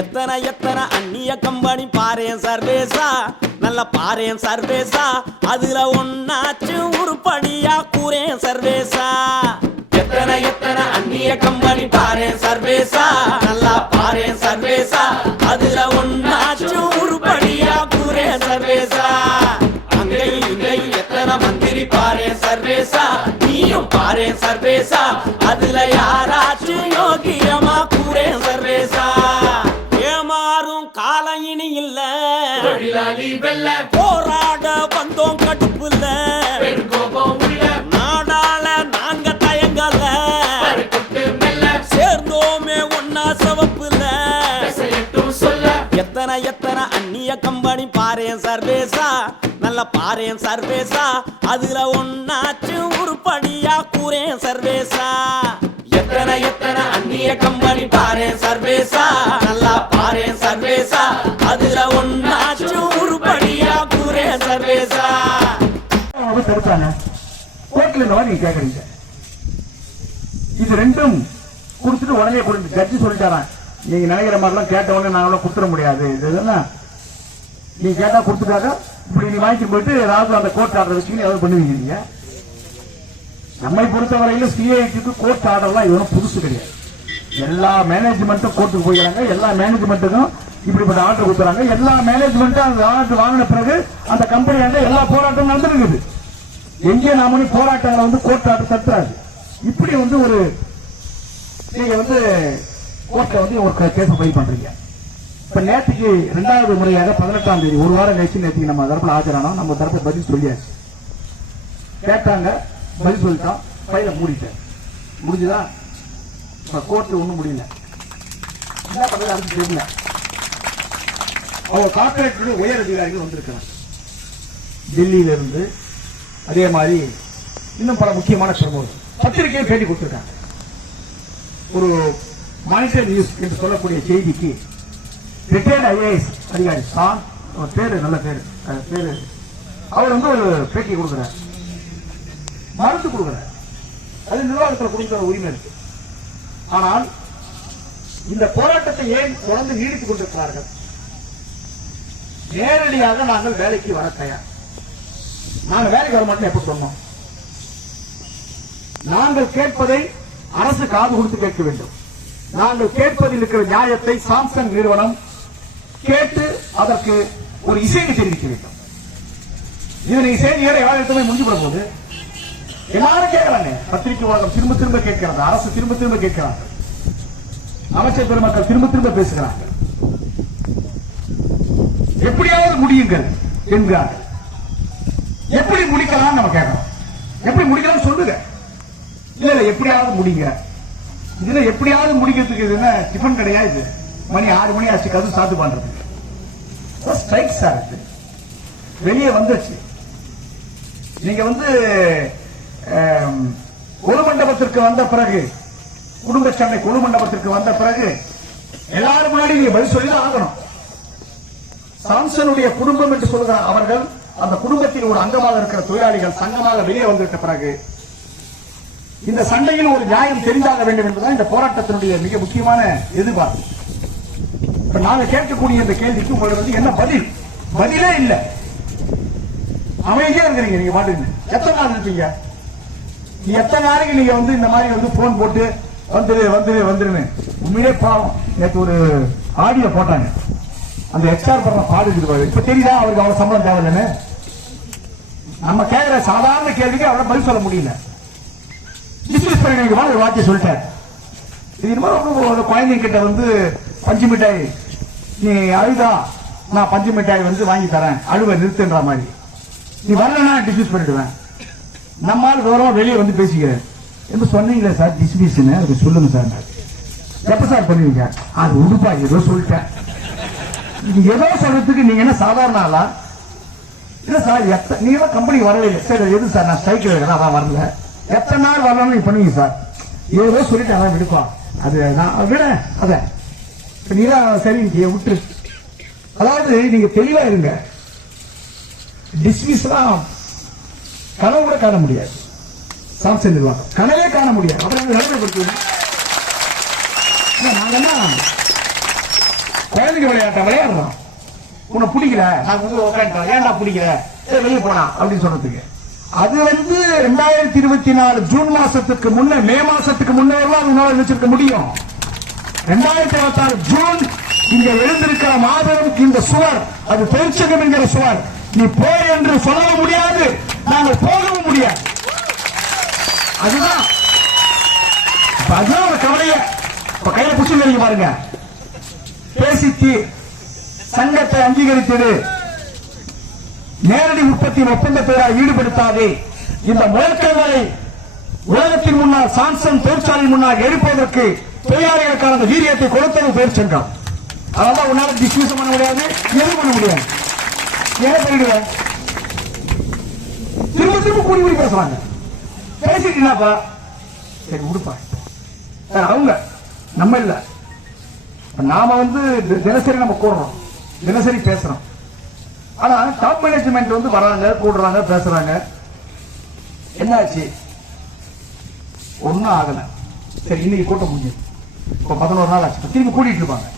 எத்தனை எத்தனை அந்நிய கம்பெனி பாரேன் சர்வேசா, நல்ல பாரேன் சர்வேசா, அதுல ஒன்னாச்சு உருப்படியா கூறேன் சர்வேசா. எத்தனை எத்தனை அந்நிய கம்பெனி பாரேன் சர்வேசா, நல்லா பாரேன் சர்வேசா, அதுல ஒன்னாச்சு உருப்படியா கூறேன் சர்வேசா. அங்கேயும் இங்கேயும் எத்தனை மந்திரி பாரேன் சர்வேசா, நீயும் பாரேன் சர்வேசா, அதுல யாராச்சும் யோகியமா கூறேன் சர்வேசா. ஏமாறும் காலம் இனி இல்ல, போராட வந்தோம் கடுப்புல, நாடால நாங்க தயங்கல, சேர்ந்தோமே ஒன்னா சவப்புல. எத்தனை எத்தனை அந்நிய கம்பெனி பாரேன் சர்வேசா, நல்ல பாரேன் சர்வேசா, அதுல ஒன்னாச்சு உருப்படியா கூறேன் சர்வேசா. எத்தனை எத்தனை அந்நிய கம்பெனி பாரேன் சர்வேசா, நல்லா பாரேன் சர்வேசா, அதுல ஒன்னாச்சு உருப்படியா கூறேன் சர்வேசா. நீங்க கேக்குறீங்க இது ரெண்டும் கொடுத்துட்டு உடனே கொடுத்து ஜட்ஜி சொல்லிட்டாரான். நீங்க நினைக்கிற மாதிரிலாம் கேட்ட உடனே நாங்களும் கொடுத்துட முடியாது, இதெல்லாம் நீங்க கேட்டா கொடுத்துட்டாங்க. இப்படி நீ வாங்கிட்டு போயிட்டு ஏதாவது அந்த கோர்ட் ஆர்டர் வச்சு ஏதாவது பண்ணுவீங்க. நம்மை பொறுத்தவரையில சிஐடிக்கு கோர்ட் ஆர்டர்லாம் இது ஒன்றும் புதுசு கிடையாது. எல்லா மேனேஜ்மெண்ட்டும் கோர்ட்டுக்கு போயிடறாங்க, எல்லா மேனேஜ்மெண்ட்டுக்கும் இப்படிப்பட்ட ஆர்டர் கொடுக்குறாங்க. எல்லா மேனேஜ்மெண்ட்டும் அந்த ஆர்டர் வாங்கின பிறகு அந்த கம்பெனி எல்லா போராட்டமும் நடந்துருக்குது. எங்கே நாம போராட்டங்களை கோர்ட் ஆர்டர் தட்டுறாரு. இப்படி ஒரு நீங்க கோர்ட்ல ஒரு கேஸ் ஃபைல் பண்றீங்க. இப்ப நேற்றுக்கு 2வது முறையாக 18ஆம் தேதி ஒரு வாரம் கழிச்சு நேற்றுக்கு நம்ம தரப்புல ஆஜரானோம். நம்ம தரப்புல பதில் சொல்லியாச்சு. கேட்டாங்க, பதில் சொல்லிட்டோம், ஃபைல மூடிட்டேன். முடிஞ்சுதா? கோர்ட் ஒண்ணும் முடியல. என்ன பண்றது அதுக்கு தெரியல. அவங்க கார்பரேட் உயர் அதிகாரிகள் வந்திருக்கிறாங்க டெல்லியில இருந்து. அதே மாதிரி இன்னும் பல முக்கியமான சம்பவம் பத்திரிகையை பேட்டி கொடுத்திருக்காங்க. ஒரு மானிட்டர் நியூஸ் என்று சொல்லக்கூடிய செய்திக்கு ரிட்டையர்ட் ஐஏஎஸ் அதிகாரி சான், பேரு நல்ல பேரு, அவர் ஒரு பேட்டி கொடுக்கிறார், மருந்து கொடுக்கிறார். அது நிர்வாகத்தில் கொடுக்கிற உரிமை இருக்கு. ஆனால் இந்த போராட்டத்தை ஏன் தொடர்ந்து நீடித்துக் கொண்டிருக்கிறார்கள்? நேரடியாக நாங்கள் வேலைக்கு வர தயார். நாங்கள் வேலைக்கு வர மாட்டோம். எப்ப சொன்னோம்? நாங்கள் கேட்பதை அரசு காது கொடுத்து கேட்க வேண்டும். நாங்கள் கேட்பதில் இருக்கிற நியாயத்தை சாம்சங் நிறுவனம் கேட்டு அதற்கு ஒரு இசையை தெரிவிக்க வேண்டும். இதனை செய்திகளை எல்லாருமே முடிஞ்சுவிட போது எல்லாரும் கேட்கிறாங்க. பத்திரிகை உலகம் திரும்ப திரும்ப கேட்கிறது, அரசு திரும்ப திரும்ப கேட்கிறாங்க, அமைச்சர் பெருமக்கள் திரும்ப திரும்ப பேசுகிறார்கள். எப்படியாவது முடியுங்கள் என்கிறார்கள். எப்படி முடிக்கலாம் நம்ம கேட்கிறோம். எப்படி முடிக்கலாம் சொல்லுங்க. இல்ல இல்ல எப்படியாவது முடிங்க. இதுல எப்படியாவது முடிக்கிறதுக்கு இது என்ன டிஃபன் கிடையாது. மணி 6 மணி ஆச்சு, கது சாத்து பண்றதுக்கு ஸ்ட்ரைக் சார். வெளியே வந்துச்சு. நீங்க ஒரு மண்டபத்திற்கு வந்த பிறகு, குடும்ப சண்டை குழு மண்டபத்திற்கு வந்த பிறகு எல்லாரும் முன்னாடி நீங்க பதில் சொல்லிதான் ஆகணும். சாம்சனுடைய குடும்பம் என்று சொல்லுகிற அவர்கள் அந்த குடும்பத்தில் ஒரு அங்கமாக இருக்கிற தொழிலாளிகள் சங்கமாக வெளியே வந்துவிட்ட பிறகு இந்த சண்டையில் ஒரு நியாயம் தெரிந்தாக வேண்டும் என்பதுதான் இந்த போராட்டத்தினுடைய மிக முக்கியமான எதிர்பார்ப்பு. இப்ப நாங்க கேட்கக்கூடிய இந்த கேள்விக்கு உங்களுக்கு என்ன பதில்? பதிலே இல்லை. அமைதியா இருக்கிறீங்க. நீங்க பாட்டு எத்தனை நாள் இருப்பீங்க? எத்தனை நாளைக்கு நீங்க இந்த மாதிரி போன் போட்டு வந்துருன்னு? உண்மையிலே பாவம். நேற்று ஒரு ஆடியோ போட்டாங்க. அந்த எச்ஆர் பண்ண பாடுகிறது. இப்ப தெரியுதா அவருக்கு அவ்வளவு சம்பளம் தேவையில்லைன்னு? நம்ம கேட்கிற சாதாரண கேள்விக்கு அவரை பதில் சொல்ல முடியல. ஒரு வார்த்தை சொல்லிட்டார். இது குழந்தைங்க கிட்ட பஞ்சு மிட்டாய் நீ அழுதா நான் பஞ்சு மிட்டாய் வாங்கி தரேன், அழுவ நிறுத்துன்ற மாதிரி. நீ வரலன்னா டிஸ்மிஸ் பண்ணிடுவேன். நம்மால் விவரமா வெளியே பேசிக்கிறேன் என்று சொன்னீங்களே சார், டிஸ்மிஸ் அதுக்கு சொல்லுங்க சார். எப்ப சார் பண்ணுவீங்க? அது உடுப்பா ஏதோ சொல்லிட்டேன். ஏதோ சொல்றதுக்கு நீங்க என்ன சாதாரண ஆளா? இல்ல சார் நீங்க கம்பெனிக்கு வரவே இல்லை. சரி எது சார்? நான் ஸ்ட்ரைக் இருக்கிறேன், அதான் வரல. எத்தனை நாள் வரலாம் நீங்க பண்ணுவீங்க சார்? ஏதோ சொல்லிட்டு அதான் விடுப்பா. அது நான் விட அத நீதான் சரி விட்டு. அதாவது நீங்க தெளிவா இருங்க. டிஸ்மிஸ் கனவு கூட காண முடியாது. சாம்சங் நிர்வாகம் கனவே காண முடியாது. அப்புறம் நடைமுறைப்படுத்துவோம். நாங்க குழந்தைங்க விளையாடுறான். உன்னை பிடிக்கல, நான் வந்து உட்காந்துட்டேன், ஏன்டா பிடிக்கல, வெளியே போனா அப்படின்னு சொன்னதுக்கு. அது 2024 ஜூன் மாசத்துக்கு முன்ன, மே மாசத்துக்கு முன்னே வச்சிருக்க முடியும். 2026 ஜூன் இங்க எழுந்திருக்கிற மாபெரும் இந்த சுவர், அது பெருச்சகம் என்கிற சுவர். நீ போய் என்று சொல்லவும் முடியாது, நாங்கள் போகவும் முடியாது. அதுதான் அதுதான் ஒரு கவலைய. இப்ப கையில புடிச்சு பாருங்க. பேசி சங்கத்தை அங்கீகரித்தது, நேரடி உற்பத்தியின் ஒப்பந்தத்தில் ஈடுபடுத்தாதே, இந்த முழக்கங்களை உலகத்தின் முன்னால், சாம்சங் தொழிற்சாலை முன்னால் எடுப்பதற்கு தொழிலாளிகளுக்கான அந்த வீரியத்தை கொடுத்தது தொழிற்சங்கம். அதனால உன்னால டிஸ்மிஸ் பண்ண முடியாது, எதுவும் பண்ண முடியாது. ஏன் பண்ணிடுவேன்? திரும்ப திரும்ப கூடி கூடி பேசுறாங்க. பேசிட்டீங்கப்பா, சரி உடுப்பா. அவங்க நம்ம இல்ல, நாம தினசரி நம்ம கூடுறோம், தினசரி பேசுறோம். ஆனா டாப் மேனேஜ்மெண்ட் வராங்க, கூடுறாங்க, பேசுறாங்க. என்னாச்சு? ஒன்னும் ஆகல. சரி, இன்னைக்கு கூட்டம் முடிஞ்சது. இப்ப 11 நாள் ஆச்சு. திரும்பி கூட்டிட்டு இருப்பாங்க.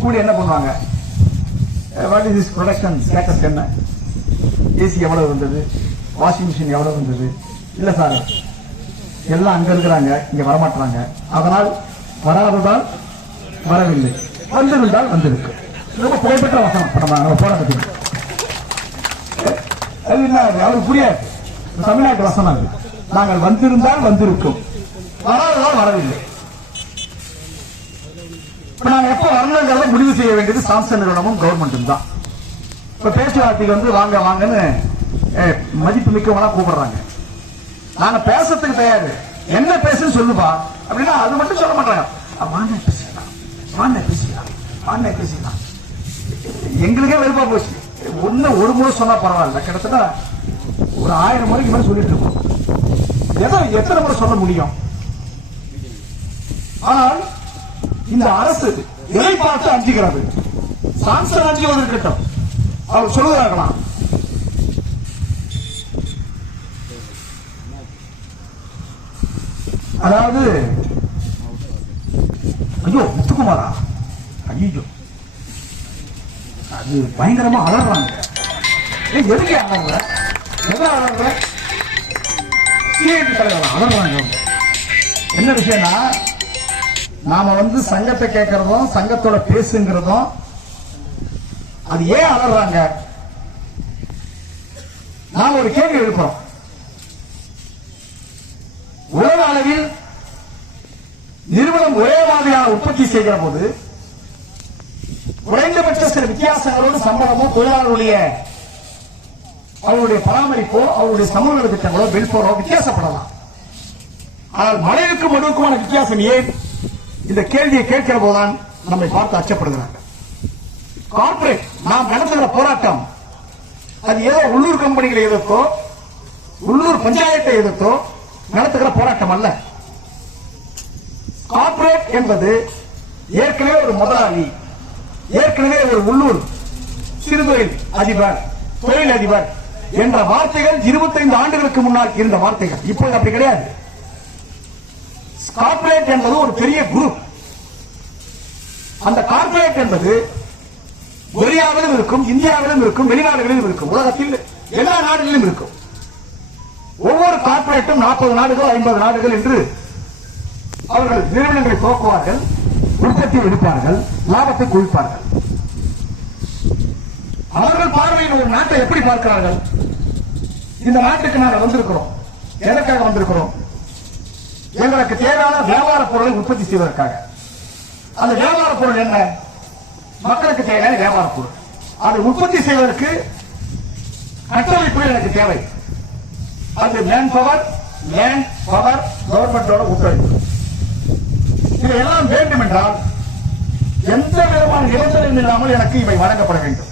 கூடி என்ன பண்ணுவாங்க? What is this production status, என்ன ஏசி எவ்வளவு வந்தது, வாஷிங் மிஷின் எவ்வளவு வந்தது? இல்ல சார், எல்லாம் அங்க இருக்கிறாங்க, இங்க வரமாட்டாங்க, அதனால் வராததால் வரவில்லை, வந்திருந்தால் வந்திருக்கு. ரொம்ப புகழ்பெற்ற வசனம் நம்ம போராட்டத்தில். அவருக்கு புரியாது, தமிழ்நாட்டு வசனம் அது. நாங்கள் வந்திருந்தால் வந்திருக்கும், வராததால் வரவில்லை. நாங்க எப்ப வரணுங்கிறத முடிவு செய்ய வேண்டியது சாம்சங் நிறுவனமும் கவர்மெண்ட்டும் தான். இப்ப பேச்சுவார்த்தைக்கு வாங்க வாங்கன்னு மதிப்பு மிக்கவங்களா கூப்பிடுறாங்க. நாங்க பேசுறதுக்கு தயாரு, என்ன பேசுன்னு சொல்லுப்பா அப்படின்னா அது மட்டும் சொல்ல மாட்டாங்க. வாங்க பேசிக்கலாம், வாங்க பேசிக்கலாம், வாங்க பேசிக்கலாம். எங்களுக்கே வெறுப்பா போச்சு. ஒரு முறை சொன்னா பரவாயில்ல, கிட்டத்தட்ட ஒரு 1000 முறைக்கு மேல சொல்லிட்டு இருக்கோம். எத்தனை முறை சொல்ல முடியும்? ஆனால் இந்த அரசு எதை பார்த்து அஞ்சுகிறது? சாம்சங் அஞ்சுவது இருக்கட்டும், அவர் சொல்லுகிறார்களாம், அதாவது ஐயோ முத்துக்குமாரா, ஐயோ அது பயங்கரமா அலறாங்க. எதுக்கு அலற? எதை அலற? சிஐடி தலைவர் அலறாங்க. என்ன விஷயம்னா, நாம சங்கத்தை கேட்கறதும் சங்கத்தோட பேசுங்கிறதும், அது ஏன் அலறாங்க? நாம ஒரு கேள்வி எழுப்புறோம். உலக அளவில் நிறுவனம் ஒரே மாதிரியான உற்பத்தி செய்கிற போது குறைந்தபட்ச சில வித்தியாசங்களோடு சம்பளமோ, தொழிலாளர்களுடைய அவருடைய பராமரிப்போ, அவருடைய சமூக திட்டங்களோ, வெல்போரோ வித்தியாசப்படலாம். ஆனால் மழைக்கும் மடுவுக்குமான வித்தியாசம் ஏன்? இந்த கேள்வியை கேட்கிற போதுதான் நம்மை பார்த்து அச்சப்படுகிறாங்க. கார்பரேட் நாம் நடத்துகிற போராட்டம் அது ஏதோ உள்ளூர் கம்பெனிகளை எதிர்த்தோ, உள்ளூர் பஞ்சாயத்தை எதிர்த்தோ நடத்துகிற போராட்டம் அல்ல. கார்பரேட் என்பது ஏற்கனவே ஒரு முதலாளி, ஏற்கனவே ஒரு உள்ளூர் சிறுதொழில் அதிபர், தொழில் அதிபர் என்ற வார்த்தைகள் 25 ஆண்டுகளுக்கு முன்னால் இருந்த வார்த்தைகள். இப்போது அப்படி கிடையாது. கார்பரேட் என்பது ஒரு பெரிய குரூப். அந்த கார்பரேட் என்பது கொரியாவிலும் இருக்கும், இந்தியாவிலும் இருக்கும், வெளிநாடுகளிலும் இருக்கும், உலகத்தில் எல்லா நாடுகளிலும் இருக்கும். ஒவ்வொரு கார்பரேட்டும் 40 நாடுகள் 50 நாடுகள் என்று அவர்கள் நிறுவனங்களை துவக்குவார்கள், உற்பத்தியை எடுப்பார்கள், லாபத்தை குவிப்பார்கள். அவர்கள் பார்வையில் ஒரு நாட்டை எப்படி பார்க்கிறார்கள்? இந்த நாட்டுக்கு நாங்கள் வந்திருக்கிறோம், எதற்காக வந்திருக்கிறோம்? எங்களுக்கு தேவையான வியாபார பொருளை உற்பத்தி செய்வதற்காக. அந்த வியாபார பொருள் என்ன? மக்களுக்கு தேவையான வியாபார பொருள். அதை உற்பத்தி செய்வதற்கு கட்டமைப்புகள் எனக்கு தேவை. அது மேன் பவர், லேண்ட் பவர், கவர்மெண்டோட ஒத்துழைப்பு. இதையெல்லாம் வேண்டும் என்றால் எந்த விதமான நிபந்தனையும் இல்லாமல் எனக்கு இவை வழங்கப்பட வேண்டும்.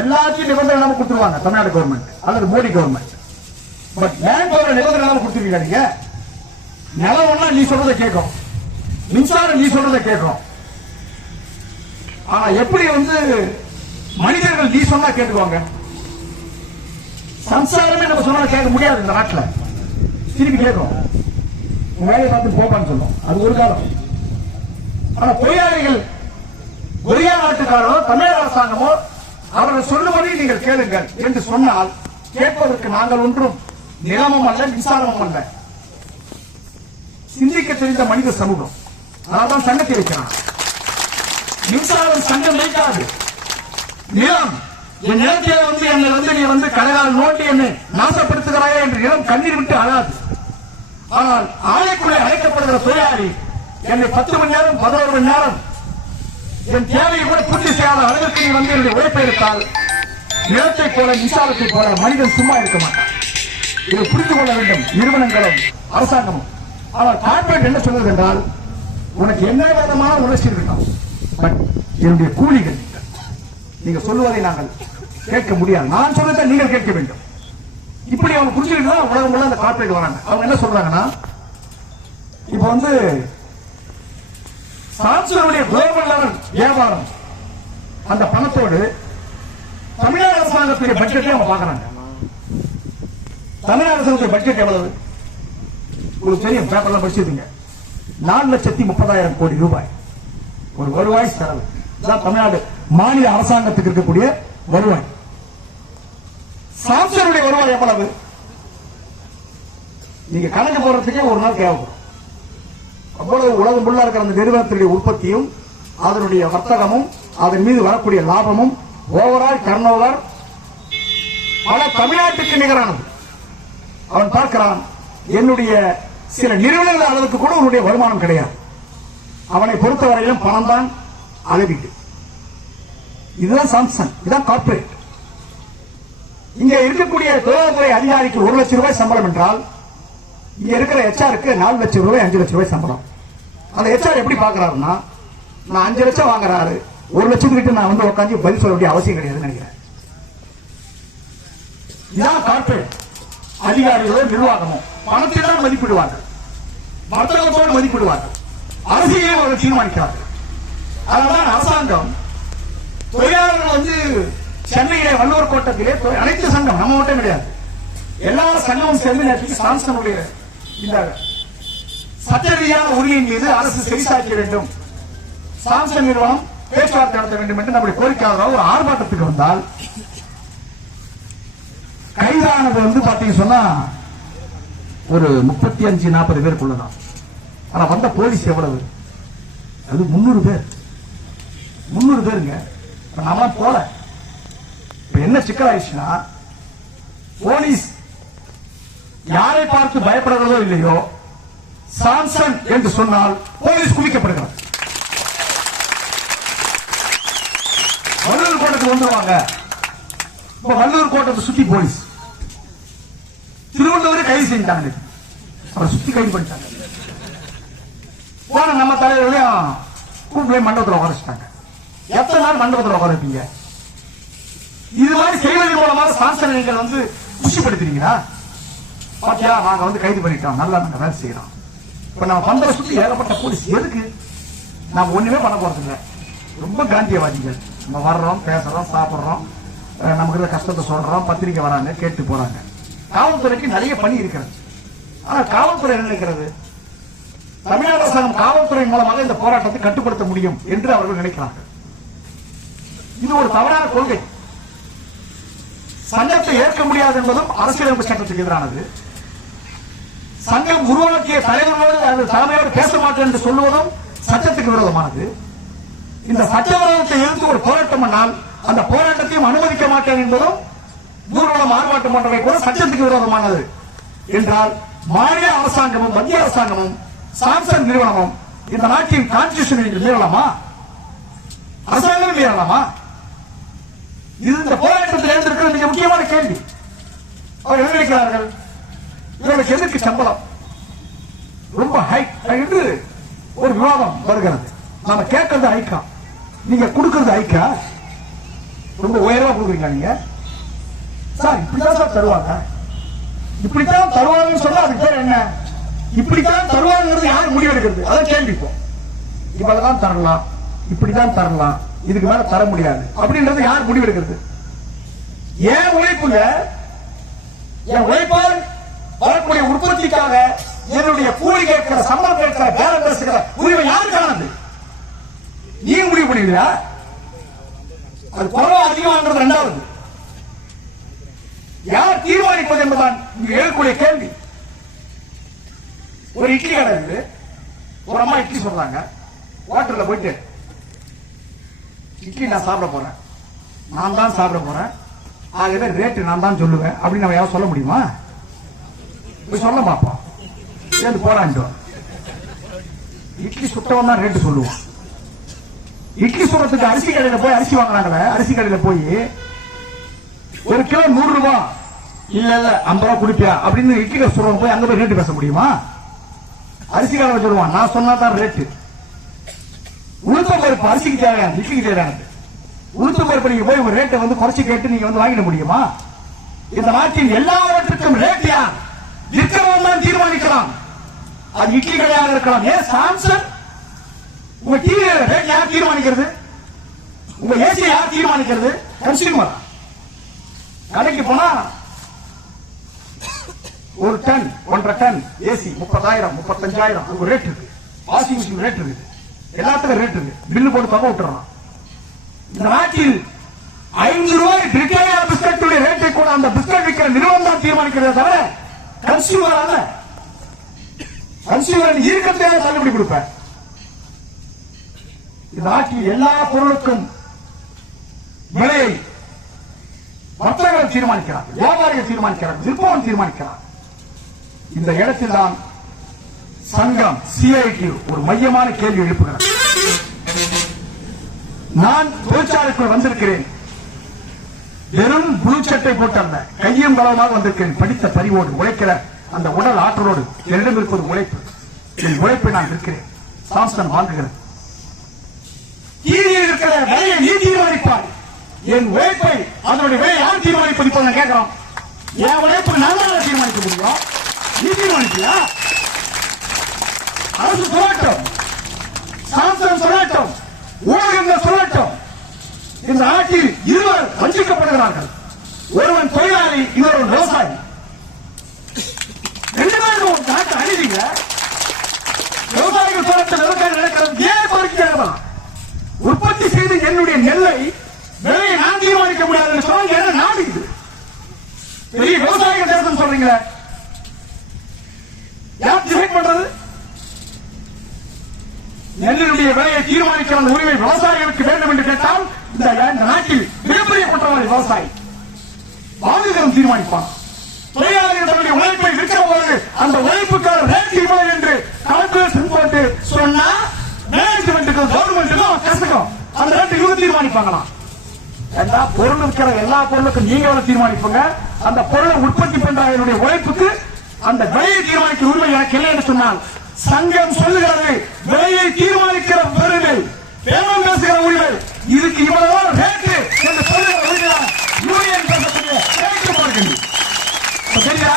எல்லாத்தையும் நிபந்தனை இல்லாமல் கொடுத்துருவாங்க தமிழ்நாடு கவர்மெண்ட் அல்லது Modi government. But land power நிபந்தனை இல்லாமல் கொடுத்துருவீங்க. நீங்க நிலவொன்னா நீ சொல்றதை கேட்கும், மின்சாரம் நீ சொல்றதை கேட்கும். ஆனா எப்படி மனிதர்கள் நீ சொன்னா கேட்டுக்குவாங்க? சம்சாரமே நம்ம சொன்னா கேட்க முடியாது இந்த நாட்டில். திருப்பி கேட்கும், உங்க வேலையை பார்த்து போப்பான்னு சொல்லும். அது ஒரு காலம். ஆனா தொழிலாளிகள் கொரியா நாட்டுக்காரோ தமிழக அரசாங்கமோ அவர்கள் சொல்லுவதை நீங்கள் கேளுங்கள் என்று சொன்னால் கேட்பதற்கு நாங்கள் ஒன்றும் நிலமும் அல்ல, மின்சாரமும் அல்ல. சிந்திக்க தெரிந்த மனித சமூகம். அதான் சங்கத்தை வைக்கிறான். மின்சாரம் சங்கம் வைக்காது. நிலம், என் நிலத்தில என்னை நீ கடையால் நோட்டி என்னை நாசப்படுத்துகிறாயா என்று நிலம் கண்ணீர் விட்டு அழாது. ஆனால் ஆலைக்குள்ளே அழைக்கப்படுகிற தொழிலாளி என்னை 10 மணி நேரம் 11 மணி நேரம் என் தேவையை கூட பூர்த்தி செய்யாத அளவிற்கு நீ என்னுடைய உழைப்பை எடுத்தால் நிலத்தை போல மின்சாரத்தை போல மனிதன் சும்மா இருக்க மாட்டான். இதை புரிந்து கொள்ள வேண்டும் நிறுவனங்களும் அரசாங்கமும். ஆனால் கார்பரேட் என்ன சொல்வது என்றால், உனக்கு என்ன விதமான உணர்ச்சி இருக்கட்டும், பட் என்னுடைய கூலிகள் நீங்க சொல்லுவதை நாங்கள் கேட்க முடியாது. நான் சொல்றதை நீங்கள் கேட்க வேண்டும். இப்படி அவங்க புரிஞ்சுக்கிட்டு தான் உலகம் உள்ள அந்த கார்பரேட் வராங்க. அவங்க என்ன சொல்றாங்கன்னா, இப்ப சாம்சனுடைய குளோபல் லெவல் வியாபாரம் அந்த பணத்தோடு தமிழக அரசாங்கத்துடைய பட்ஜெட்டை அவங்க பாக்குறாங்க. தமிழக அரசாங்கத்துடைய பட்ஜெட் எவ்வளவு உங்களுக்கு தெரியும், பேப்பர்ல படிச்சிருக்கீங்க. 4,30,000 கோடி ரூபாய் ஒரு வருவாய் செலவு. இதுதான் தமிழ்நாடு மாநில அரசாங்கத்துக்கு இருக்கக்கூடிய வருவாய். சாம்சனுடைய வருவாய் எவ்வளவு நீங்க கணக்கு போடுறதுக்கே ஒரு நாள் தேவைப்படும். அவ்வளவு உலகம் உள்ள இருக்கிற அந்த நிறுவனத்தினுடைய உற்பத்தியும் அதனுடைய வர்த்தகமும் அதன் மீது வரக்கூடிய லாபமும் ஓவரால் டர்ன்ஓவர் பல தமிழ்நாட்டுக்கு நிகரானது. அவன் பார்க்கிறான், என்னுடைய சில நிறுவனங்கள் அளவுக்கு கூட உன்னுடைய வருமானம் கிடையாது. அவனை பொறுத்தவரையிலும் பணம் தான் அளவீடு. இதுதான் சாம்சங், இதுதான் கார்பரேட். இங்க இருக்கக்கூடிய தொழிலாளர்துறை அதிகாரிக்கு 1 லட்சம் ரூபாய் சம்பளம் என்றால், இங்க இருக்கிற HR-க்கு 4 லட்சம் ரூபாய் 5 லட்சம் ரூபாய் சம்பளம். அந்த HR எப்படி பாக்குறாருன்னா, நான் 5 லட்சம் வாங்குறாரு, 1 லட்சத்துக்கிட்ட நான் உட்காந்து பதில் சொல்ல வேண்டிய அவசியம் கிடையாதுன்னு நினைக்கிறேன். இதான் கார்பரேட். அதிகாரிகளோ நிர்வாகமோ பணத்தை தான் மதிப்பிடுவார்கள், வர்த்தகத்தோடு மதிப்பிடுவார்கள், அரசியலை அவர்கள் தீர்மானிக்கிறார்கள். அதனால்தான் அரசாங்கம் தொழிலாளர்கள் சென்னையிலே வள்ளுவர் கோட்டத்திலே அனைத்து சங்கம், நம்ம மட்டும் கிடையாது, எல்லா சங்கமும் சேர்ந்து நேற்று சாம்சனுடைய இந்த சட்ட ரீதியான உரிமையின் மீது அரசு செவிசாய்க்க வேண்டும், சாம்சங் நிறுவனம் பேச்சுவார்த்தை நடத்த வேண்டும் என்று நம்முடைய கோரிக்கையாக ஒரு ஆர்ப்பாட்டத்துக்கு வந்தால், கைதானது பாத்தீங்க சொன்னா ஒரு 35-40 பேருக்குள்ளதான். ஆனா வந்த போலீஸ் எவ்வளவு? அது 300 பேர். 300 பேருங்க. நாம போல என்ன சிக்கலாயிடுச்சுன்னா, போலீஸ் யாரை பார்த்து பயப்படுறதோ இல்லையோ, சாம்சங் என்று சொன்னால் போலீஸ் குவிக்கப்படுகிறது. வள்ளூர் கோட்டத்துக்கு வந்துருவாங்க. இப்ப வள்ளூர் கோட்டத்தை சுத்தி போலீஸ், திருவள்ளுவரை கைது செஞ்சாங்க, அவரை சுத்தி கைது பண்ணிட்டாங்க. போன நம்ம தலைவர்களையும் கூப்பிட்டு மண்டபத்தில் உட்காரிச்சிட்டாங்க. எத்தனை நாள் மண்டபத்தில் உட்கார வைப்பீங்க? இது மாதிரி செய்வதன் மூலமாக சாம்சங் நீங்கள் குஷிப்படுத்துறீங்களா? பாத்தியா, நாங்க கைது பண்ணிட்டோம், நல்லா நாங்க வேலை செய்யறோம். இப்ப நம்ம பந்தரை சுத்தி ஏகப்பட்ட போலீஸ். எதுக்கு? நாம ஒண்ணுமே பண்ண போறது இல்லை. ரொம்ப காந்தியவாதிகள். நம்ம வர்றோம், பேசுறோம், சாப்பிடுறோம், நமக்கு கஷ்டத்தை சொல்றோம், பத்திரிக்கை வராங்க, கேட்டு போறாங்க. காவல்துறைக்கு நிறைய பணி இருக்கிறது. ஆனா காவல்துறை என்ன நினைக்கிறது? தமிழக அரசாங்கம் காவல்துறை மூலமாக இந்த போராட்டத்தை கட்டுப்படுத்த முடியும் என்று அவர்கள் நினைக்கிறார்கள். இது ஒரு தவறான கொள்கை. சங்கத்தை ஏற்க முடியாது என்பதும் அரசியலமைப்பு சட்டத்துக்கு எதிரானது. சங்கம் உருவாக்கிய தலைவர்களோடு தலைமையோடு பேச மாட்டேன் என்று சொல்லுவதும் சட்டத்துக்கு விரோதமானது. இந்த சட்ட விரோதத்தை எதிர்த்து ஒரு போராட்டம் பண்ணால் அந்த போராட்டத்தையும் அனுமதிக்க மாட்டேன் என்பதும் ஊர்வலம் ஆர்ப்பாட்டம் போன்றவை கூட சட்டத்துக்கு விரோதமானது என்றால், மாநில அரசாங்கமும் மத்திய அரசாங்கமும் சாம்சங் நிறுவனமும் இந்த நாட்டின் கான்ஸ்டிடியூஷனை மீறலாமா? அரசாங்கம் மீறலாமா? இது இந்த போராட்டத்தில் எழுந்திருக்கிற மிக முக்கியமான கேள்வி. அவர் என்ன நினைக்கிறார்கள்? இவர்களுக்கு எதற்கு சம்பளம் ரொம்ப ஹை என்று ஒரு விவாதம் வருகிறது. நாம கேட்கறது ஐக்கா, நீங்க கொடுக்கறது ஐக்கா, ரொம்ப உயர்வா கொடுக்குறீங்களா? நீங்க சார் இப்படிதான் சார் தருவாங்க, இப்படித்தான் தருவாங்கன்னு சொன்னா அதுக்கு பேர் என்ன? இப்படித்தான் தருவாங்கிறது யார் முடிவெடுக்கிறது? அதான் கேள்வி. இப்போ இவ்வளவுதான் தரலாம், இப்படித்தான் தரலாம், இதுக்கு மேல தர முடியாது அப்படின்றது யார் முடிவெடுக்கிறது? ஏன் உழைப்புங்க, என் உழைப்பால் வரக்கூடிய உற்பத்திக்காக என்னுடைய கூலி கேட்கிற, சம்பளம் கேட்கிற, பேரம் பேசுகிற உரிமை யாருக்கானது? நீங்க முடிவு பண்ணுவீங்களா? அது குறைவா அதிகமாகிறது இரண்டாவது. யார் தீர்மானிப்பது என்பதுதான் இங்கு எழுக்கூடிய கேள்வி. ஒரு இட்லி கடை இருக்கு, ஒரு அம்மா இட்லி சொல்றாங்க, ஹோட்டல்ல போயிட்டு இட்லி நான் சாப்பிட போறேன், நான் தான் சாப்பிட போறேன், ஆகவே ரேட்டு நான் தான் சொல்லுவேன் அப்படின்னு நம்ம யாரும் சொல்ல முடியுமா? போய் சொல்ல பார்ப்போம். சேர்ந்து போறான்ட்டு இட்லி சுட்டவன் தான் ரேட்டு சொல்லுவான். இட்லி சுடுறதுக்கு அரிசி கடையில போய் அரிசி வாங்குறாங்களே, அரிசி கடையில போய் ஒரு கிலோ 100 ரூபாய், இல்ல இல்ல 50 ரூபாய் குடிப்பியா அப்படின்னு இட்லி சுடுறவங்க போய் அங்க போய் ரேட்டு பேச முடியுமா? அரிசி கடை சொல்லுவான், நான் சொன்னா தான் ரேட்டு. உளுத்தம் பருப்பு அரிசிக்கு தேவையான, இட்லிக்கு தேவையானது. உளுத்தம் பருப்பு நீங்க போய் ஒரு ரேட்டை வந்து குறைச்சு கேட்டு நீங்க வந்து வாங்கிட முடியுமா? இந்த நாட்டில் எல்லாவற்றுக்கும் ரேட் யார் விற்கிறவன் தான் தீர்மானிக்கலாம். அது இட்லி கடையாக இருக்கலாம். ஏன் சாம்சங் உங்க டிவி ரேட் யார் தீர்மானிக்கிறது? உங்க ஏசி யார் தீர்மானிக்கிறது? கன்சியூமர். கடைக்கு போனா ஒரு டன் 1.5 டன் ஏசி 30,000 35,000 ஒரு ரேட் இருக்கு. வாஷிங் மிஷின் ரேட் இருக்கு, எல்லாத்துக்கும் ரேட் இருக்கு. பில்லு போட்டு தொகை விட்டுறான். இந்த நாட்டில் 5 ரூபாய் பிரிட்டானியா பிஸ்கட் ரேட்டை கூட அந்த பிஸ்கட் விற்கிற நிறுவனம் தான் தீர்மானிக்கிறத தவிர கன்சியூமர் அல்ல. கன்சியூமர் இருக்கத்தையாக தள்ளுபடி கொடுப்பேன். இந்த நாட்டில் எல்லா பொருளுக்கும் விலையை வர்த்தகர்கள் தீர்மானிக்கிறார், வியாபாரிகள் தீர்மானிக்கிறார், விற்பவன் தீர்மானிக்கிறார். இந்த இடத்தில் தான் சங்கம் சிஐடி ஒரு மையமான கேள்வி எழுப்புகிறது. நான் தொழிற்சாலைக்குள் வந்திருக்கிறேன், வெறும் புழு சட்டை போட்டல்ல, கையும் களவுமாக வந்திருக்கிறேன். படித்த பறிவோடு உழைக்கிற அந்த உடல் ஆற்றலோடு என்னிடம் இருப்பது உழைப்பு. என் உழைப்பை நான் இருக்கிறேன். சாம்சங் வாங்குகிறது. கீழில் இருக்கிற விலையை நீ தீர்மானிப்பாய். என் உழைப்பை அதனுடைய விலை யார் தீர்மானிப்பது? இப்ப நான் கேட்கிறோம். என் உழைப்பு நான் தான் தீர்மானிக்க முடியும், நீ தீர்மானிப்பியா? அரசு சொல்லட்டும், சாம்சங் சொல்லட்டும், ஊடகங்கள் சொல்லட்டும். இந்த நாட்டில் இருவர் வஞ்சிக்கப்படுகிறார்கள். ஒருவன் தொழிலாளி, இன்னொருவன் விவசாயி. ரெண்டு பேரும் ஒரு நாட்டு அநீதிங்க. விவசாயிகள் சொல்லட்டும், விவசாயிகள் நடக்கிறது ஏன் கோரிக்கை? உற்பத்தி செய்து என்னுடைய நெல்லை விலையை நான் தீர்மானிக்க முடியாது சொன்னாங்க. என்ன நாடு இது? பெரிய விவசாயிகள் தேர்தல் சொல்றீங்களே, யார் டிசைட் பண்றது? நெல்லினுடைய விலையை தீர்மானிக்கிற அந்த உரிமை விவசாயிகளுக்கு வேண்டும் என்று கேட்டால் இந்த நாட்டில் மிகப்பெரிய குற்றவாளி விவசாயி. வாங்குகிறவன் தீர்மானிப்பான். தொழிலாளர்கள் தன்னுடைய உழைப்பை விற்கிற போது அந்த உழைப்புக்கான ரேட் இவ்வளவு என்று கால்குலேஷன் போட்டு சொன்னா மேனேஜ்மெண்ட்டுக்கும் கவர்மெண்ட்டுக்கும் கஷ்டம். அந்த ரேட்டு இவங்க தீர்மானிப்பாங்களாம். எல்லா பொருள் இருக்கிற எல்லா பொருளுக்கும் நீங்க எவ்வளவு தீர்மானிப்பீங்க? அந்த பொருளை உற்பத்தி பண்ற என்னுடைய உழைப்புக்கு அந்த விலையை தீர்மானிக்கிற உரிமை எனக்கு இல்லை என்று சொன்னால் சங்கம் சொல்லுகிறது விலையை தீர்மானிக்கிற பெருமை, பேரம் பேசுகிற உரிமை, இதுக்கு இவ்வளவு ரேட்டு என்று சொல்லுகிற உரிமை யூனியன் பேசக்கூடிய ரேட்டு போடுகிறது. சரியா?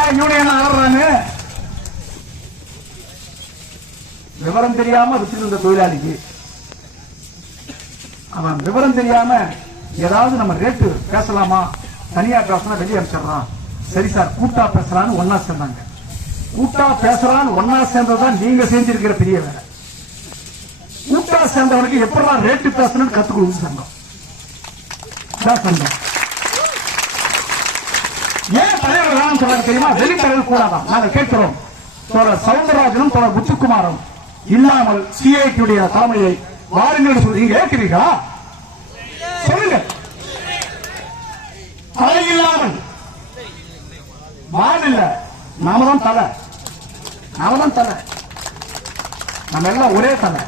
ஏன் யூனியன் ஆடுறான்னு விவரம் தெரியாம வச்சிருந்த தொழிலாளிக்கு அவன் விவரம் தெரியாம ஏதாவது நம்ம ரேட்டு பேசலாமா, தனியா பேசினா வெளியே அனுப்பிச்சிடறான். சரி சார் கூட்டா பேசலான்னு ஒன்னா சேர்ந்தாங்க. கூட்டா பேசலான்னு ஒன்னா சேர்ந்ததுதான் நீங்க செஞ்சிருக்கிற பெரிய வேலை. கூட்டா சேர்ந்தவனுக்கு எப்படிலாம் ரேட்டு பேசணும்னு கத்துக் கொடுத்து சங்கம். ஏன் தலைவர் வேணும் சொல்றாங்க தெரியுமா? வெளித்தலைவர் கூடாதான். நாங்கள் கேட்கிறோம். தோழர் சவுந்தரராஜனும் தோழர் முத்துக்குமாரும் இல்லாமல் சிஐடியுடைய தலைமையை வாருங்கள் சொல்லி நீங்க ஏற்கிறீர்களா? சொல்லுங்க. தலை இல்லாமல் வால் இல்ல, நாம தான் தலை, நாம தான் தலை, நம்ம எல்லாம் ஒரே தலை.